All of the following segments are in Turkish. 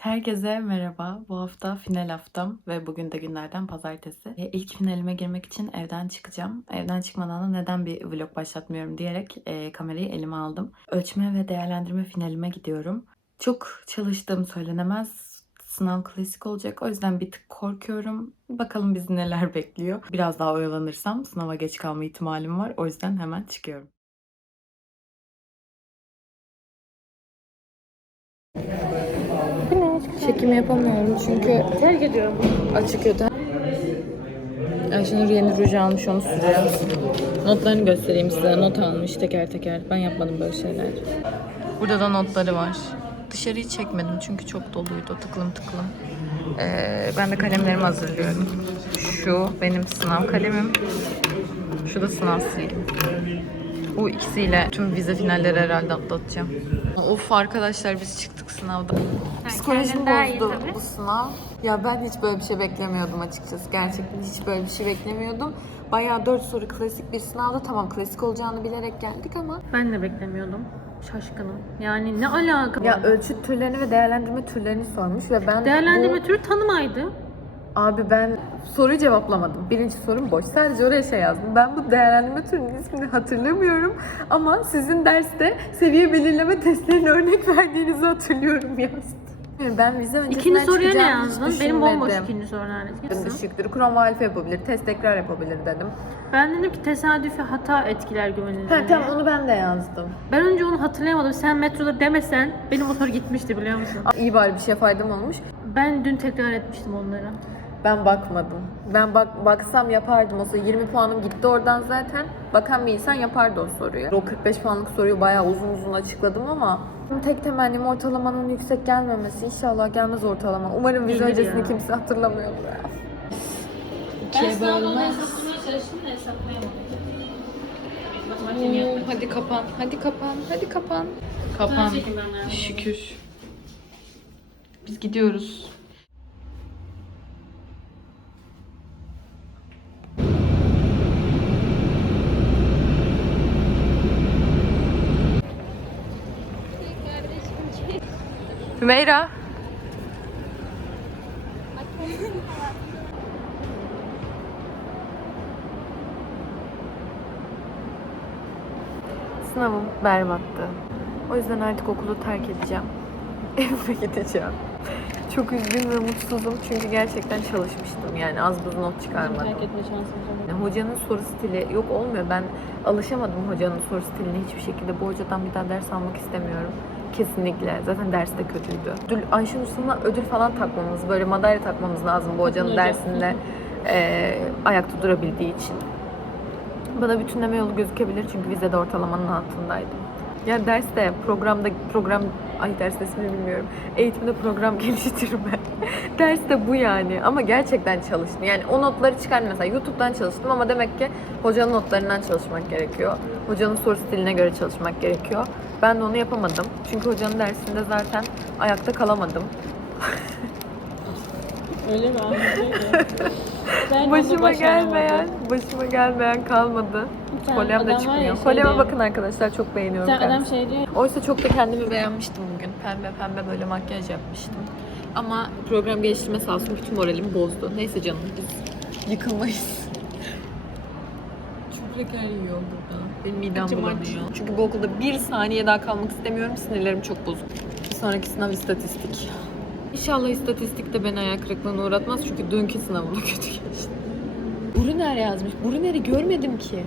Herkese merhaba. Bu hafta final haftam ve bugün de günlerden pazartesi. E, İlk finalime girmek için evden çıkacağım. Evden çıkmadan da neden bir vlog başlatmıyorum diyerek e, kamerayı elime aldım. Ölçme ve değerlendirme finalime gidiyorum. Çok çalıştığım söylenemez. Sınav klasik olacak. O yüzden bir tık korkuyorum. Bakalım bizi neler bekliyor. Biraz daha oyalanırsam sınava geç kalma ihtimalim var. O yüzden hemen çıkıyorum. Çekim yapamıyorum çünkü Terk ediyorum. açık öde. Ayşenur yeni ruj almış onu sürüyor. Notlarını göstereyim size. Not almış teker teker. Ben yapmadım böyle şeyler. Burada da notları var. Dışarıyı çekmedim çünkü çok doluydu. Tıklım tıklım. Ee, ben de kalemlerimi hazırlıyorum. Şu benim sınav kalemim. Şu da sınav silim. Bu ikisiyle tüm vize finalleri herhalde atlatacağım. Of arkadaşlar biz çıktık sınavda. Psikolojim daha iyi bozdu bu sınav. Ya ben hiç böyle bir şey beklemiyordum açıkçası. Gerçekten hiç böyle bir şey beklemiyordum. Bayağı 4 soru klasik bir sınavda tamam klasik olacağını bilerek geldik ama Ben de beklemiyordum. Şaşkınım. Yani ne alaka? ya ölçüt türlerini ve değerlendirme türlerini sormuş ve ben Değerlendirme bu- türü tanımaydı. Abi ben soruyu cevaplamadım. Birinci sorum boş. Sadece oraya şey yazdım. Ben bu değerlendirme türünün ismini hatırlamıyorum. Ama sizin derste seviye belirleme testlerine örnek verdiğinizi hatırlıyorum yazdım. Ben vize öncesinden İkinci soruya ne hiç yazdın? Benim bomboş düşünmedim. ikinci soru neredeyse. Düşüktür. Krom alfa yapabilir. Test tekrar yapabilir dedim. Ben dedim ki tesadüfi hata etkiler güvenilirliği. Ha tamam onu ben de yazdım. Ben önce onu hatırlayamadım. Sen metroda demesen benim soru gitmişti biliyor musun? Aa, İyi bari bir şey faydalı olmuş. Ben dün tekrar etmiştim onları. Ben bakmadım. Ben bak baksam yapardım o soruyu. 20 puanım gitti oradan zaten. Bakan bir insan yapardı o soruyu. O 45 puanlık soruyu bayağı uzun uzun açıkladım ama tek temennim ortalamanın yüksek gelmemesi. İnşallah gelmez ortalama. Umarım vize öncesini ya. kimse hatırlamıyordur ya. Ben sınavda hesaplamaya çalıştım da hesaplayamadım. Yapmadım. hadi kapan, hadi kapan, hadi kapan. Kapan. Şükür. Biz gidiyoruz. Hümeyra. Sınavım berbattı. O yüzden artık okulu terk edeceğim. Evime gideceğim. Çok üzgün ve mutsuzum çünkü gerçekten çalışmıştım yani az buz not çıkarmadım. Terk etme şansım yok. Yani hocanın soru stili yok olmuyor. Ben alışamadım hocanın soru stiline hiçbir şekilde. Bu hocadan bir daha ders almak istemiyorum. Kesinlikle. Zaten ders de kötüydü. Ödül, Ayşenur sana ödül falan takmamız, böyle madalya takmamız lazım bu hocanın dersinde e, ayakta durabildiği için. Bana bütünleme yolu gözükebilir çünkü vizede ortalamanın altındaydım. Ya derste, programda, program, ay ders ismini bilmiyorum. Eğitimde program geliştirme. Ders de bu yani. Ama gerçekten çalıştım. Yani o notları çıkardım mesela. YouTube'dan çalıştım ama demek ki hocanın notlarından çalışmak gerekiyor. Hocanın soru stiline göre çalışmak gerekiyor. Ben de onu yapamadım. Çünkü hocanın dersinde zaten ayakta kalamadım. Öyle mi Başıma gelmeyen, başıma gelmeyen kalmadı. Tane Kolyem de çıkmıyor. şey Kolyeme bakın arkadaşlar çok beğeniyorum. Sen adam şey diyor. Oysa çok da kendimi beğenmiştim bugün. Pembe pembe böyle makyaj yapmıştım. Ama program geliştirme sağ olsun bütün moralimi bozdu. Neyse canım biz yıkılmayız. Çok reker yiyor burada. Benim midem Acım bulanıyor. Çünkü bu okulda bir saniye daha kalmak istemiyorum. Sinirlerim çok bozuk. Bir sonraki sınav istatistik. İnşallah istatistik de beni ayak kırıklığına uğratmaz. Çünkü dünkü sınavım da kötü geçti. Brunner yazmış. Brunner'i görmedim ki.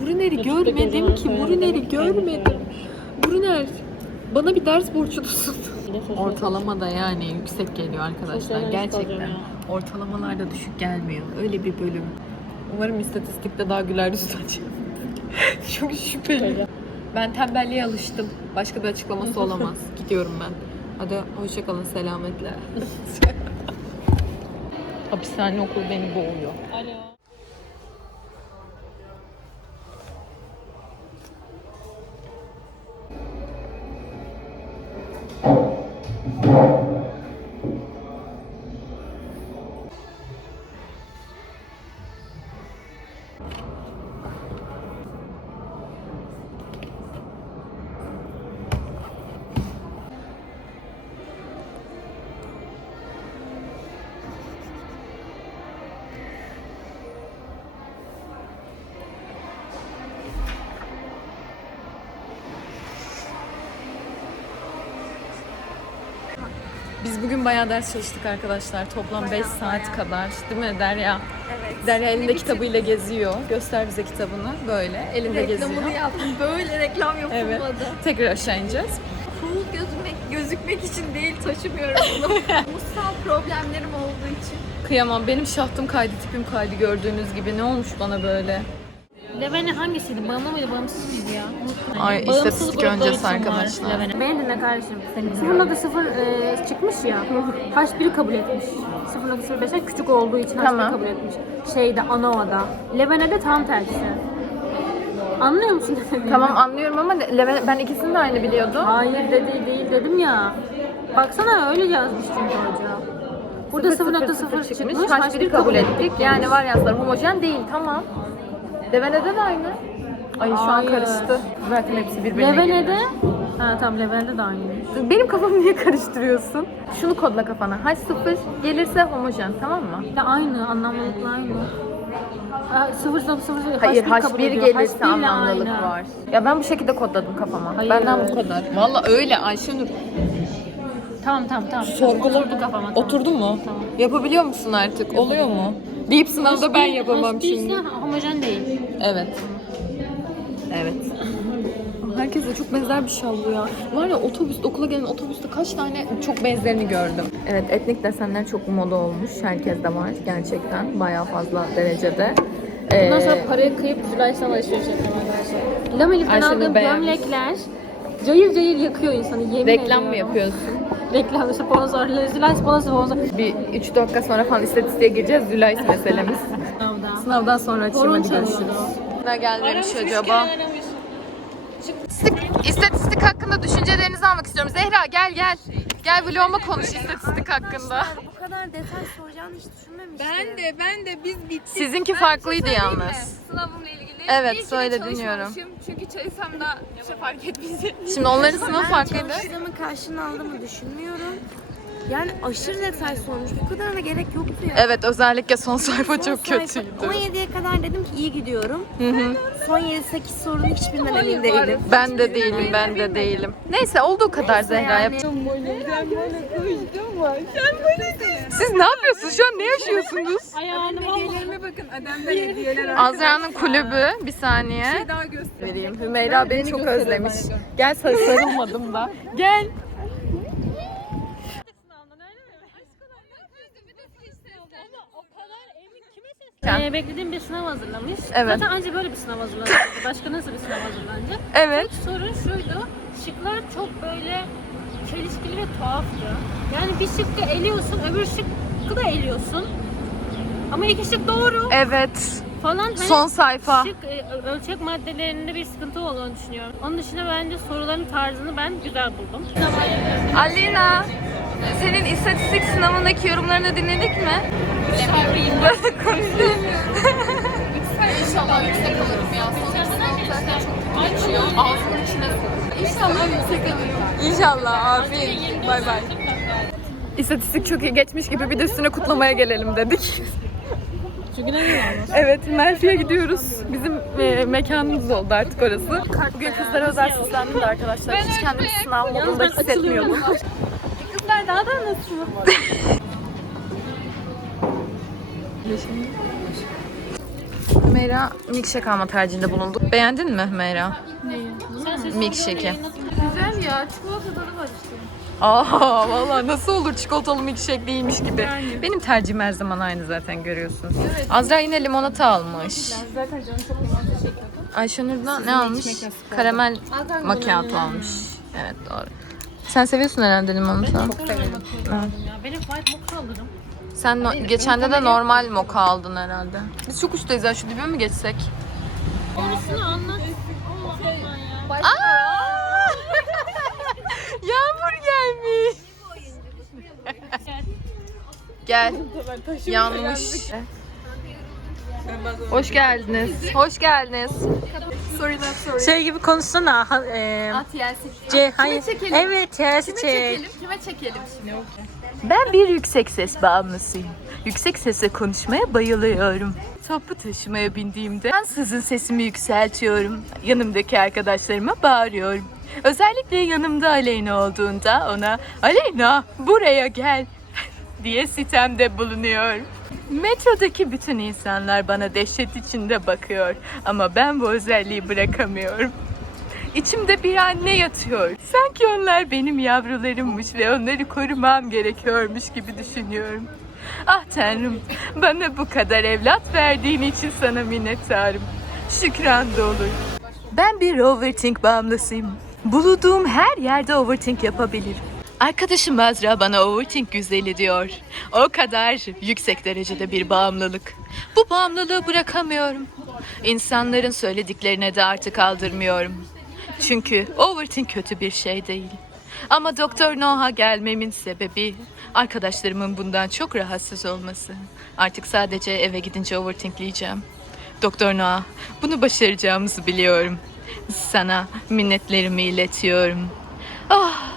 Brunner'i görmedim ki. Brunner'i görmedim. Brunner bana bir ders borçlusun. Ortalama da yani yüksek geliyor arkadaşlar. Gerçekten. Ortalamalar da düşük gelmiyor. Öyle bir bölüm. Umarım istatistikte daha güler yüzlü açarım. Çok şüpheli. Ben tembelliğe alıştım. Başka bir açıklaması olamaz. Gidiyorum ben. Hadi hoşçakalın selametle. Hapishane okulu beni boğuyor. Alo. Biz bugün bayağı ders çalıştık arkadaşlar. Toplam 5 saat kadar. Değil mi Derya? Evet. Derya elinde kitabıyla geziyor. Göster bize kitabını. Böyle elinde geziyor. Reklamını yaptım. Böyle reklam yapılmadı. Evet. Tekrar aşağı ineceğiz. Cool gözükmek, gözükmek için değil taşımıyorum bunu. Mutsal problemlerim olduğu için. Kıyamam. Benim şahtım kaydı, tipim kaydı gördüğünüz gibi. Ne olmuş bana böyle? Levene hangisiydi? Bağımlı mıydı, bağımsız mıydı ya? Unuttum. Ay, Bağımsız istatistik gruplar öncesi için var arkadaşlar. Levene. Beni dinle kardeşim. 0.0 e, çıkmış ya. H1'i kabul etmiş. 0.05'e küçük olduğu için Tamam. H1'i kabul etmiş. Şeyde, ANOVA'da. Levene'de tam tersi. Anlıyor musun? dediğimi? Tamam anlıyorum ama Leven- ben ikisini de aynı biliyordum. Hayır dedi değil dedim ya. Baksana öyle yazmış çünkü hoca. Burada 0.0 çıkmış. H1'i kabul ettik. Yani varyantlar homojen değil. Tamam. Levene'de de aynı. Ay şu an Hayır. karıştı. Zaten hepsi birbirine Levene'de girdi. Ha tamam Levene'de de aynıymış. Benim kafamı niye karıştırıyorsun? Şunu kodla kafana. H0 gelirse homojen tamam mı? Ya aynı anlamlılıkla aynı. Ha, 0 0 0 Hayır H1 kabul H1 ediyor. gelirse H1 ile anlamlılık aynı. var. Ya ben bu şekilde kodladım kafama. Hayır. Benden bu kadar. Valla öyle Ayşenur. Tamam tamam tamam. Sorgula- Oturdu kafama. Tamam. Oturdu mu? Tamam. Yapabiliyor musun artık? Oluyor mu? Deyip sınavda ben yapamam H1 şimdi. homojen değil. Evet. Evet. Herkese çok benzer bir şal bu ya. Var ya otobüste, okula gelen otobüste kaç tane çok benzerini gördüm. Evet etnik desenler çok moda olmuş. Herkes de var gerçekten. Bayağı fazla derecede. Ee, Bundan sonra parayı kıyıp Zülaysal alışveriş yapacağım arkadaşlar. Lamelif'ten Ayşenur aldığım beğenmiş. gömlekler cayır cayır yakıyor insanı yemin reklam mı ediyorum. yapıyorsun? Reklam, sponsor, Zülay sponsor, sponsor. Bir 3 dakika sonra falan istatistiğe gireceğiz. Zülays meselemiz. Sınavda. Sınavdan sonra açayım Horon hadi görüşürüz. çalıyordu. Ne gelmemiş acaba? İstatistik, istatistik hakkında düşüncelerinizi almak istiyorum. Zehra gel gel. Gel vloguma konuş istatistik hakkında. Bu kadar detay soracağını hiç düşünmemiştim. Ben de ben de biz bittik. Sizinki Ben farklıydı şey mi? yalnız. Sınavımla ilgili. Evet, İyi söyle, dinliyorum. Çünkü çalışsam da bir şey fark etmeyecek. Şimdi onların sınavı farklıydı. Çalıştığımın karşılığını aldığımı düşünmüyorum. Yani aşırı detay sormuş. Bu kadarına gerek yoktu ya. Evet özellikle son sayfa çok Sayfa- kötüydü. 17'ye kadar dedim ki iyi gidiyorum. Son 7-8 sorunun hiçbirinden emin değilim. Ben de değilim, ben de değilim. Neyse olduğu kadar Zehra yap. Siz ne yapıyorsunuz? Şu an ne yaşıyorsunuz? Hediyelerime bakın. Adem'den hediyeler Azra'nın kulübü bir saniye. daha göster. vereyim. Hümeyra beni çok özlemiş. Gel sarı sarılmadım da. Gel. Ee, beklediğim bir sınav hazırlamış. Evet. Zaten anca böyle bir sınav hazırlanacak. Başka nasıl bir sınav hazırlanacak? Evet. Sorun şuydu. Şıklar çok böyle çelişkili ve tuhaftı. Yani bir şıkkı eliyorsun, öbür şıkkı da eliyorsun. Ama iki şık doğru Evet. falan. Hani Son sayfa. Şık e, ölçek maddelerinde bir sıkıntı olduğunu düşünüyorum. Onun dışında bence soruların tarzını ben güzel buldum. Alina, senin istatistik sınavındaki yorumlarını dinledik mi? Böyle konuşuyorum. İnşallah yüksek alırım ya. Son sınavda çok geçiyor. Ağzımın içine. İnşallah yüksek alırım. İnşallah. Amin. Bay bay. İstatistik çok iyi geçmiş gibi bir de üstüne kutlamaya gelelim dedik. Çünkü ne Evet, Merfi'ye gidiyoruz. Bizim e, mekanımız oldu artık orası. Bugün kızlara özel seslendim de arkadaşlar. Hiç kendimi sınav modunda hissetmiyordum. Kızlar daha da nasıl? Hümeyra milkshake alma tercihinde bulundu. Beğendin mi Hümeyra? Milkshake'i. Güzel ya. Çikolata tadı var işte. Aa vallahi nasıl olur çikolatalı milkshake değilmiş gibi. Benim tercihim her zaman aynı zaten görüyorsun. Azra yine limonata almış. Zaten canım çok limonata çekiyordu. Ayşenur da ne almış? Karamel macchiato almış. Evet doğru. Sen seviyorsun herhalde limonata. Çok severim. Ya benim white mocha alırım. Sen no- geçende de normal mocha aldın herhalde. Biz çok üstteyiz ya şu dibe mi geçsek? Konusunu anlat. Allah Allah ya. Aa! Yağmur gelmiş. Gel. Yanmış. Hoş geldiniz. Hoş geldiniz. Şey gibi konuşsana. Ha, e, At yersin. C, hayır. çekelim? Evet, yersi Kime çek. çekelim? Kime çekelim şimdi? Ben bir yüksek ses bağımlısıyım. Yüksek sesle konuşmaya bayılıyorum. Toplu taşımaya bindiğimde ansızın sesimi yükseltiyorum. Yanımdaki arkadaşlarıma bağırıyorum. Özellikle yanımda Aleyna olduğunda ona Aleyna buraya gel diye sitemde bulunuyor. Metrodaki bütün insanlar bana dehşet içinde bakıyor ama ben bu özelliği bırakamıyorum. İçimde bir anne yatıyor. Sanki onlar benim yavrularımmış ve onları korumam gerekiyormuş gibi düşünüyorum. Ah Tanrım, bana bu kadar evlat verdiğin için sana minnettarım. Şükran dolu. Ben bir overthink bağımlısıyım. Bulunduğum her yerde overthink yapabilirim. Arkadaşım Azra bana overthink güzeli diyor. O kadar yüksek derecede bir bağımlılık. Bu bağımlılığı bırakamıyorum. İnsanların söylediklerine de artık aldırmıyorum. Çünkü overthink kötü bir şey değil. Ama Doktor Noah'a gelmemin sebebi arkadaşlarımın bundan çok rahatsız olması. Artık sadece eve gidince overthinkleyeceğim. Doktor Noah, bunu başaracağımızı biliyorum. Sana minnetlerimi iletiyorum. Ah,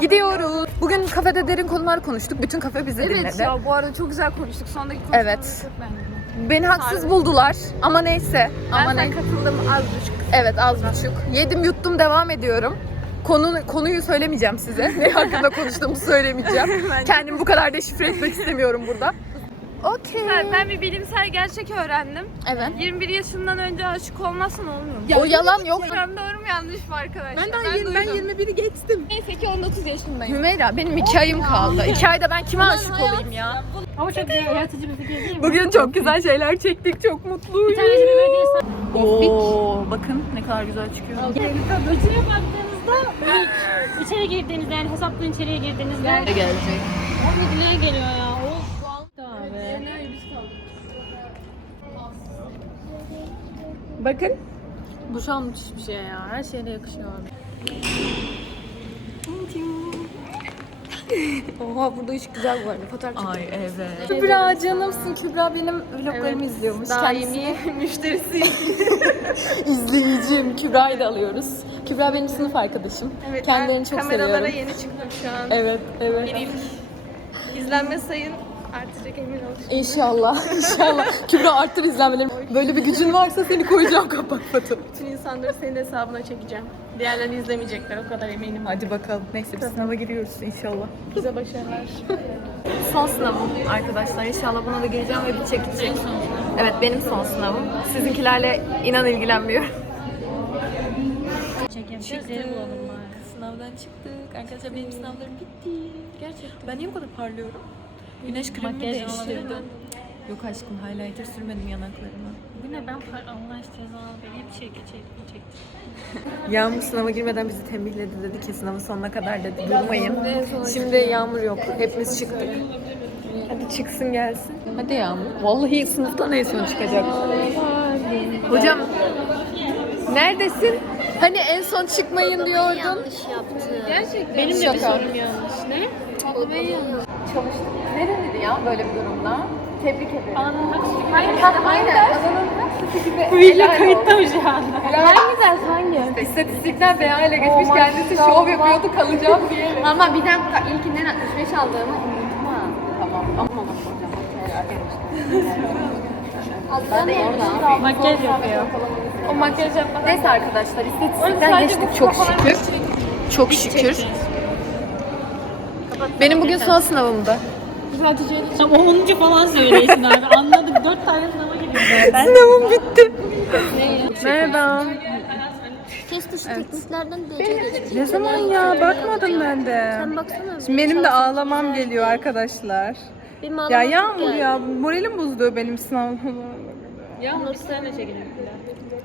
Gidiyoruz. Bugün kafede derin konular konuştuk. Bütün kafe bizi Evet dinledi. ya bu arada çok güzel konuştuk. Sondaki konuşmaları Evet. çok beğendim. Beni haksız buldular. Ama neyse. Ben Ama sana ne? katıldım az buçuk. Evet az buçuk. Yedim yuttum devam ediyorum. Konu, konuyu söylemeyeceğim size. Ne hakkında konuştuğumu söylemeyeceğim. Kendimi bu kadar deşifre etmek istemiyorum burada. Okey. Ben, ben bir bilimsel gerçek öğrendim. Evet. 21 yaşından önce aşık olmazsan olmuyor. o yalan yok. Ben doğru mu yanlış mı arkadaşlar? Ben daha yirmi- ben 21'i geçtim. Neyse ki 19 yaşındayım. Hümeyra benim iki ayım kaldı. İki ayda ben kime aşık olayım ya? Ama çok güzel yaratıcı bir fikir değil mi? Bugün çok güzel şeyler çektik. Çok mutluyum. Bir tanesi bir böyle Oo, bakın ne kadar güzel çıkıyor. Götüne baktığınızda ilk içeri girdiğinizde yani hesapların içeriye girdiğinizde Ne gelecek? 10 liraya geliyor ya. Of. Abi. Bakın. Bu şu an müthiş bir şey ya. Her şeyle yakışıyor. Oha burada ışık güzel bu arada. Fotoğraf çekelim. ay evet. Kübra canımsın. Kübra benim vloglarımı izliyormuş. Daimi müşterisi. İzleyicim. Kübra'yı da alıyoruz. Kübra benim sınıf arkadaşım. Kendilerini çok kameralara seviyorum. yeni çıktım şu an. Evet, evet. İzlenme sayın artacak emin olun. İnşallah, inşallah. Kübra arttır izlenmelerim. Böyle bir gücün varsa seni koyacağım kapak fotoğrafı. Bütün insanları senin hesabına çekeceğim. Diğerlerini izlemeyecekler o kadar eminim. Hadi bakalım. Neyse biz sınava giriyoruz inşallah. Bize başarılar. Son sınavım arkadaşlar. İnşallah buna da gireceğim ve bir çekecek. Evet benim son sınavım. Sizinkilerle inan ilgilenmiyorum. Bulalım bari. Sınavdan çıktık. Arkadaşlar benim sınavlarım bitti. Gerçekten. Ben niye bu kadar parlıyorum? Güneş kremimi Makyaj olabilir değiştirdim. Yok aşkım highlighter sürmedim yanaklarıma. Bu ne ben par Allah aşkına beni hep çek çek çekti. Yağmur sınava girmeden bizi tembihledi dedi ki sınavın sonuna kadar dedi durmayın. Şimdi Yağmur yok. Hepimiz çıktık. Hadi çıksın gelsin. Hadi Yağmur. Vallahi sınıftan en son çıkacak. Hocam neredesin? Hani en son çıkmayın diyordun. Benim de bir Şaka. sorum yanlış. Ne? Nereniydi ya böyle bir durumda? Tebrik ederim. Anın haksızlık. Aynen. Adanın taksi gibi. Bu video helal kayıtta olsun. mı şu anda? Hangi ders hangi? İstatistikten veya ile geçmiş kendisi şov yapıyordu kalacağım diye. Ama bir dakika ilkinden 65 aldığımı unutma. Tamam. Ama hocam. Ben de orada. Makyaj yapıyor. O makyaj yapmadan. Neyse arkadaşlar istatistikten geçtik çok şükür. Çok şükür. Benim bugün son sınavımdı. Tam 10. falan söyleyin abi. Anladık. 4 tane sınava. Ben Sınavım bitti. Merhaba. Test dışı tekniklerden geçti. Ne zaman ya? Bakmadım ben de. Sen baksana. Şimdi benim de ağlamam geliyor arkadaşlar. Benim Ya ağlamam Yağmur geldi. ya moralim bozdu benim sınavım. Yağmur sen de çekelim.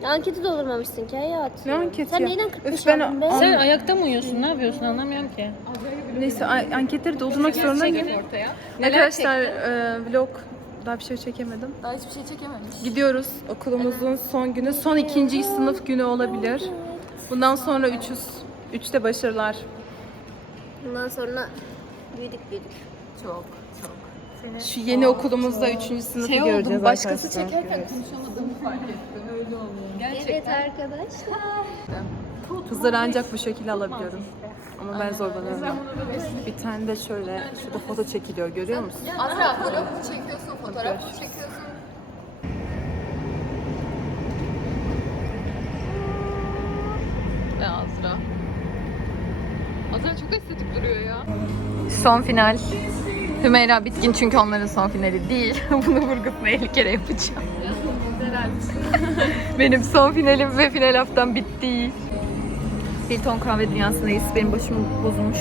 Ya Anketi doldurmamışsın ki hayat. Ne anketi Sen ya? neyden 45 Öf, ben- aldın be? Sen ayakta mı uyuyorsun? Ne yapıyorsun? Anlamıyorum ki. Neyse an- anketleri doldurmak zorundayım. Arkadaşlar e, vlog daha bir şey çekemedim. Daha hiçbir şey çekememiş. Gidiyoruz okulumuzun son günü. Son ikinci sınıf günü olabilir. Bundan sonra üçüz. Üçte başarılar. Bundan sonra büyüdük büyüdük. Çok çok. Şu yeni okulumuzda üçüncü sınıfı Şey göreceğiz oldum başkası arkadaşlar. çekerken konuşamadığımı fark ettim. Oluyor. Gerçekten. Evet arkadaşlar. Kızları ancak bu şekilde alabiliyorum. Ama ben zorlanıyorum. Bir tane de şöyle şurada foto çekiliyor görüyor musun? Azra vlog mu çekiyorsun, fotoğraf mı çekiyorsun? Lazım. burada. Azra çok estetik duruyor ya. Son final. Hümeyra bitkin çünkü onların son finali değil. Bunu vurgutma 50 kere yapacağım. Benim son finalim ve final haftam bitti. Hilton kahve dünyasındayız. Benim başım bozulmuş.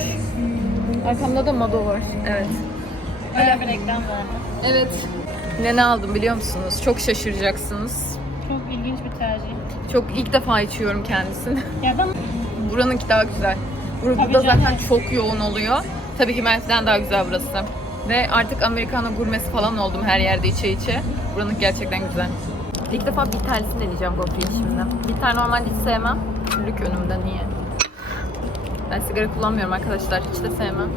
Arkamda da Mado var. Evet. Öyle bir reklam vardı. Evet. Ne ne aldım biliyor musunuz? Çok şaşıracaksınız. Çok ilginç bir tercih. Çok ilk defa içiyorum kendisini. Ya ben Buranınki daha güzel. Burada zaten çok yoğun oluyor. Tabii ki Mersin'den daha güzel burası. Ve artık Americano gurmesi falan oldum her yerde içe içe. Buranın gerçekten güzel. İlk defa bir tanesini deneyeceğim Gofree'yi şimdi. Bir tane normalde hiç sevmem. Küllük önümde niye? Ben sigara kullanmıyorum arkadaşlar. Hiç de sevmem.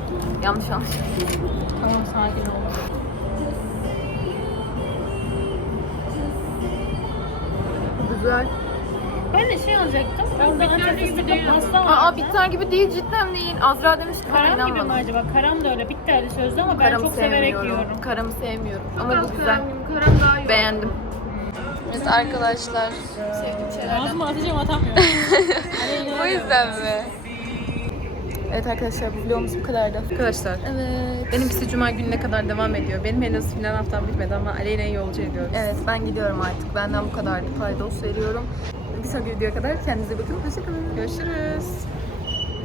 Yanlış anlaşılma. tamam sakin ol. Güzel. Ben de şey alacaktım. Orada antep fıstıklı pasta vardı. Aa bitter gibi değil cidden değil. Azra demişti. ben Karam gibi mi inanmadım. acaba? Karam da öyle. Bitti öyle sözlü ama ben Karamı çok severek sevmiyorum. yiyorum. Karamı sevmiyorum. Ama bu güzel. Karam daha iyi. Beğendim. Evet arkadaşlar. Ağzıma atacağım atamıyorum. O yüzden mi? Evet arkadaşlar bu vlogumuz bu kadardı. Arkadaşlar. Evet. Benimkisi cuma gününe kadar devam ediyor. Benim henüz final haftam bitmedi ama Aleyna'yı yolcu ediyoruz. Evet ben gidiyorum artık. Benden bu kadardı. Paydos veriyorum. Bir sonraki videoya kadar kendinize bakın. Hoşçakalın. Görüşürüz.